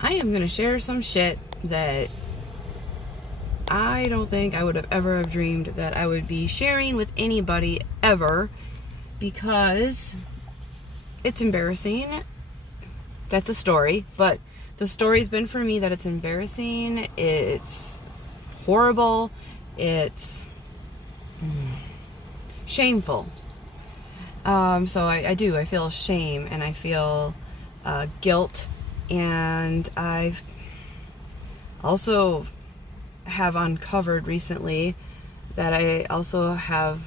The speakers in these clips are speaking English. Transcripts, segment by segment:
I am going to share some shit that I don't think I would have ever have dreamed that I would be sharing with anybody ever, because it's embarrassing. That's a story, but the story's been for me that it's embarrassing, it's horrible, it's shameful. So I feel shame, and I feel guilt, and I've also have uncovered recently that I also have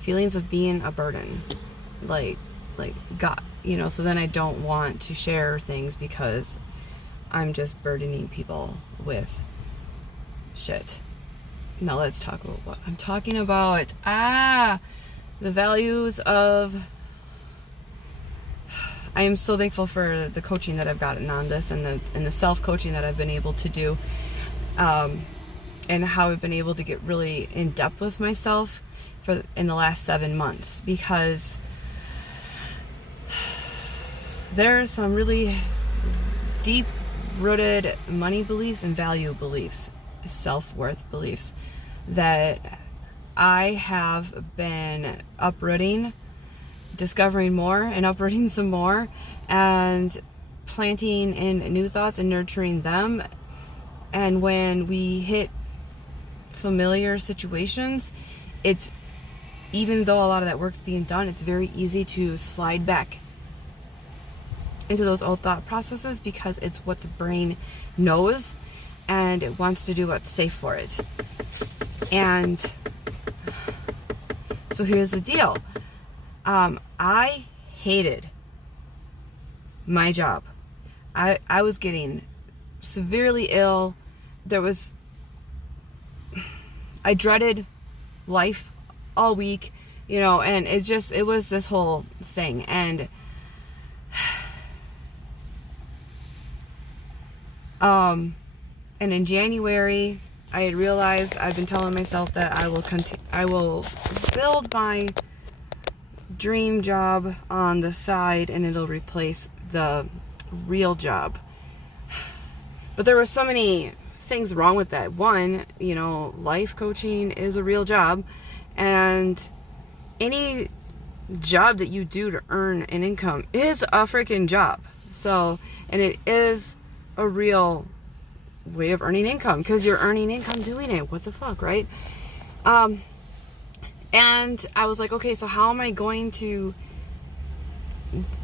feelings of being a burden, like God, so then I don't want to share things because I'm just burdening people with shit. Now let's talk about what I'm talking about. The values of... I am so thankful for the coaching that I've gotten on this, and the self-coaching that I've been able to do, and how I've been able to get really in depth with myself in the last 7 months, because there are some really deep-rooted money beliefs and value beliefs, self-worth beliefs, that I have been uprooting, discovering more and uprooting some more, and planting in new thoughts and nurturing them. And when we hit familiar situations, it's, even though a lot of that work's being done, it's very easy to slide back into those old thought processes, because it's what the brain knows and it wants to do what's safe for it. And so here's the deal. I hated my job. I was getting severely ill. I dreaded life all week, and it was this whole thing. And in January, I had realized, I've been telling myself that I will build my dream job on the side, and it'll replace the real job. But there were so many things wrong with that. One, life coaching is a real job, and any job that you do to earn an income is a freaking job. So, and it is a real way of earning income, because you're earning income doing it. What the fuck, right? And I was like, okay, so how am I going to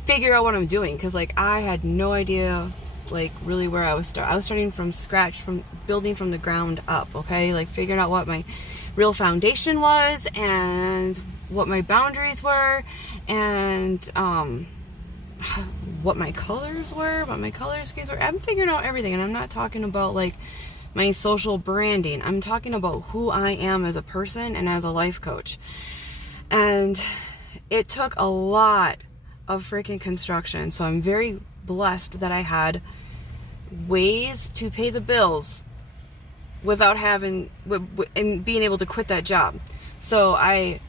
figure out what I'm doing? Because I had no idea really where I was starting. I was starting from scratch, from building from the ground up, okay? Figuring out what my real foundation was, and what my boundaries were, and what my colors were, what my color schemes were. I'm figuring out everything, and I'm not talking about my social branding. I'm talking about who I am as a person and as a life coach. And it took a lot of freaking construction. So I'm very blessed that I had ways to pay the bills without having and being able to quit that job. So I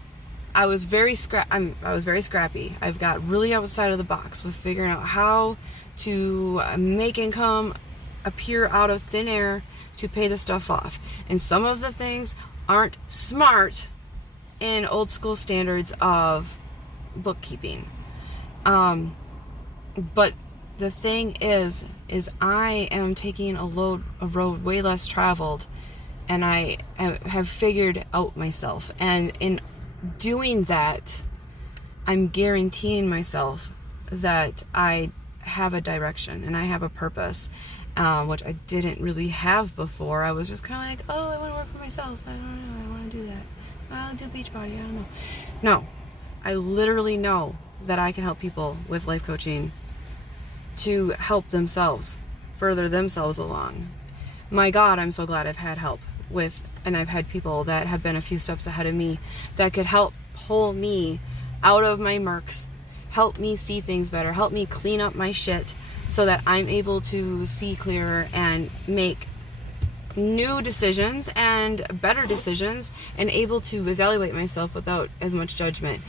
was very scrappy. I've got really outside of the box with figuring out how to make income appear out of thin air to pay the stuff off. And some of the things aren't smart in old school standards of bookkeeping. But the thing is I am taking a road way less traveled, and I have figured out myself. And in doing that, I'm guaranteeing myself that I have a direction and I have a purpose, which I didn't really have before. I was just kind of oh, I want to work for myself. I don't know. I want to do that. I'll do Beachbody. I don't know. No, I literally know that I can help people with life coaching to help themselves, further themselves along. My God, I'm so glad I've had help and I've had people that have been a few steps ahead of me that could help pull me out of my murks, help me see things better, help me clean up my shit so that I'm able to see clearer and make new decisions and better decisions, and able to evaluate myself without as much judgment.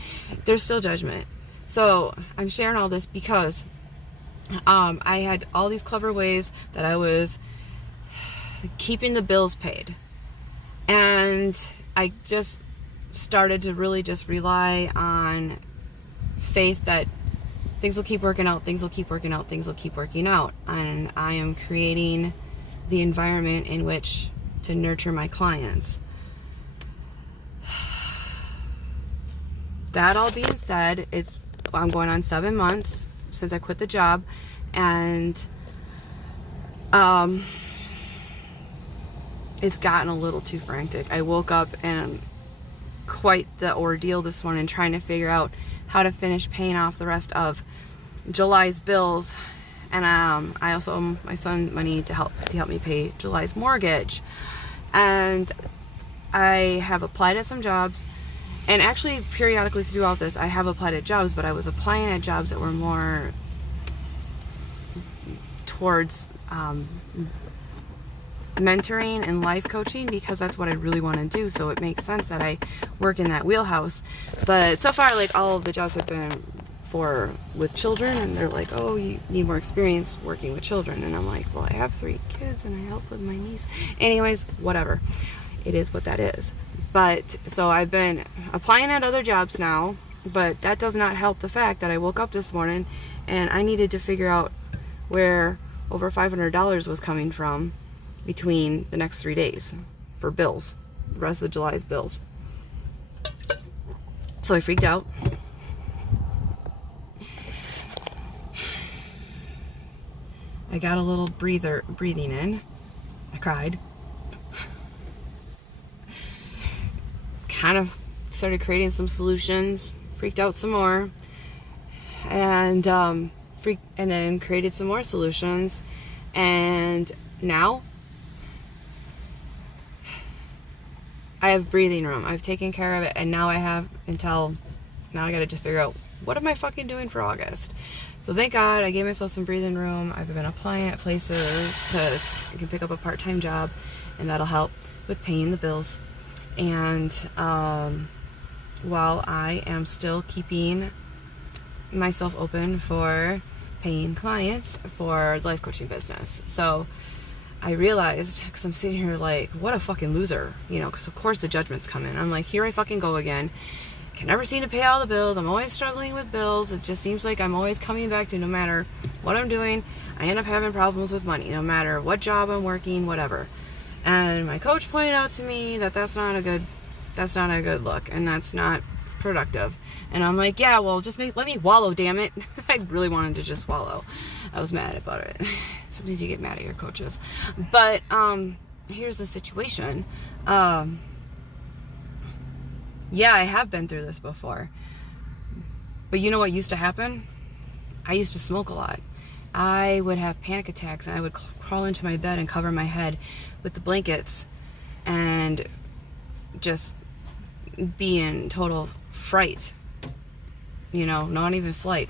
There's still judgment. So I'm sharing all this because I had all these clever ways that I was keeping the bills paid. And I just started to really just rely on faith that things will keep working out, things will keep working out, things will keep working out. And I am creating the environment in which to nurture my clients. That all being said, I'm going on 7 months since I quit the job, and it's gotten a little too frantic. I woke up and quite the ordeal this morning trying to figure out how to finish paying off the rest of July's bills, and I also owe my son money to help me pay July's mortgage. And I have applied at some jobs, and actually periodically throughout this I have applied at jobs, but I was applying at jobs that were more towards mentoring and life coaching, because that's what I really want to do. So it makes sense that I work in that wheelhouse. But so far, like, all of the jobs have been with children, and they're like, oh, you need more experience working with children. And I'm like, well, I have 3 kids and I help with my niece. Anyways, whatever. It is what that is. But so I've been applying at other jobs now, but that does not help the fact that I woke up this morning and I needed to figure out where over $500 was coming from between the next 3 days for bills, the rest of July's bills. So I freaked out. I got a little breathing in. I cried. Kind of started creating some solutions, freaked out some more, and then created some more solutions, and now I have breathing room. I've taken care of it, and now I gotta just figure out, what am I fucking doing for August? So thank God I gave myself some breathing room. I've been applying at places because I can pick up a part-time job, and that'll help with paying the bills. And while I am still keeping myself open for paying clients for the life coaching business. So I realized, because I'm sitting here like, what a fucking loser, because of course the judgments come in. I'm like, here I fucking go again. Can never seem to pay all the bills. I'm always struggling with bills. It just seems like I'm always coming back to, no matter what I'm doing, I end up having problems with money, no matter what job I'm working, whatever. And my coach pointed out to me that that's not a good look, and that's not productive. And I'm like, yeah, well, just let me wallow, damn it. I really wanted to just wallow. I was mad about it. Sometimes you get mad at your coaches. But here's the situation. Yeah, I have been through this before. But you know what used to happen? I used to smoke a lot. I would have panic attacks, and I would crawl into my bed and cover my head with the blankets and just be in total fright. Not even fright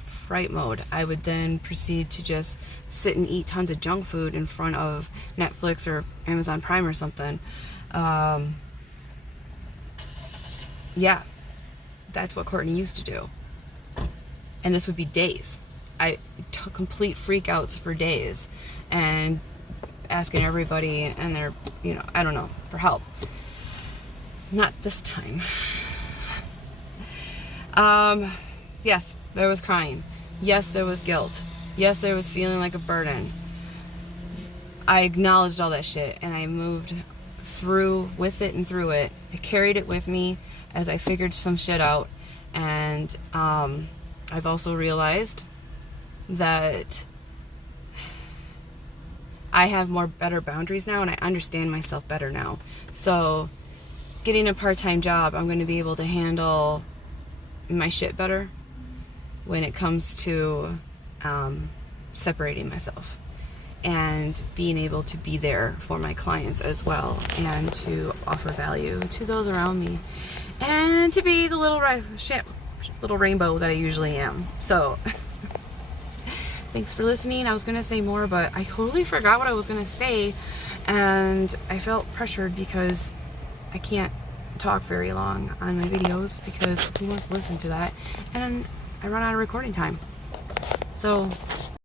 mode. I would then proceed to just sit and eat tons of junk food in front of Netflix or Amazon Prime or something. Yeah, that's what Courtney used to do. And this would be days. I took complete freakouts for days and asking everybody and their, I don't know, for help. Not this time. Yes, there was crying. Yes, there was guilt. Yes, there was feeling like a burden. I acknowledged all that shit, and I moved with it and through it. I carried it with me as I figured some shit out. And I've also realized that I have better boundaries now, and I understand myself better now. So getting a part-time job, I'm going to be able to handle my shit better when it comes to separating myself and being able to be there for my clients as well, and to offer value to those around me, and to be the little rainbow that I usually am. So thanks for listening. I was going to say more, but I totally forgot what I was going to say, and I felt pressured because I can't talk very long on my videos because who wants to listen to that? And I run out of recording time. So